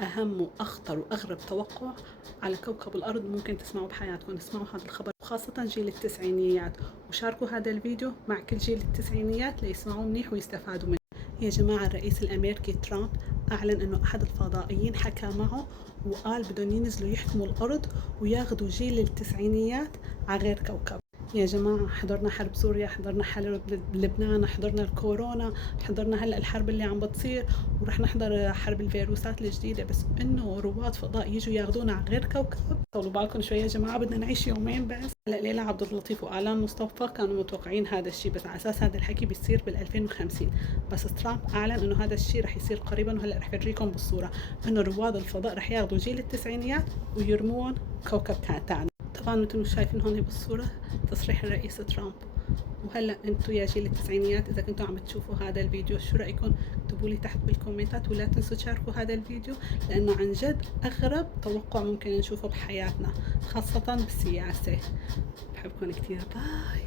أهم وأخطر وأغرب توقع على كوكب الأرض ممكن تسمعوا بحياتكم. اسمعوا هذا الخبر، وخاصة جيل التسعينيات، وشاركوا هذا الفيديو مع كل جيل التسعينيات ليسمعوا منيح ويستفادوا منه. يا جماعة، الرئيس الأمريكي ترامب أعلن أنه أحد الفضائيين حكى معه وقال بدهم ينزلوا يحكموا الأرض وياخدوا جيل التسعينيات على غير كوكب. يا جماعة، حضرنا حرب سوريا، حضرنا حرب لبنان، حضرنا الكورونا، حضرنا هلأ الحرب اللي عم بتصير، ورح نحضر حرب الفيروسات الجديدة. بس إنه رواد فضاء يجوا ياخدونا على غير كوكب؟ طولوا بالكم شوي يا جماعة، بدنا نعيش يومين بس. هلأ ليلى عبد اللطيف وآلان مصطفى كانوا متوقعين هذا الشيء، بس على أساس هذا الحكي بيصير بال2050. بس ترامب أعلن إنه هذا الشيء رح يصير قريبا، وهلأ رح فرجيكم بالصورة إنه رواد الفضاء رح ياخدوا جيل التسعينيات ويرمون كوكب تاني. طبعا مثل ما شايفين هون بالصورة تصريح الرئيس ترامب. وهلا انتم يا جيل التسعينيات، اذا كنتوا عم تشوفوا هذا الفيديو شو رايكم؟ اكتبوا لي تحت بالكومنتات، ولا تنسوا تشاركوا هذا الفيديو، لانه عن جد اغرب توقع ممكن نشوفه بحياتنا، خاصة بالسياسة. بحبكم كتير، باي.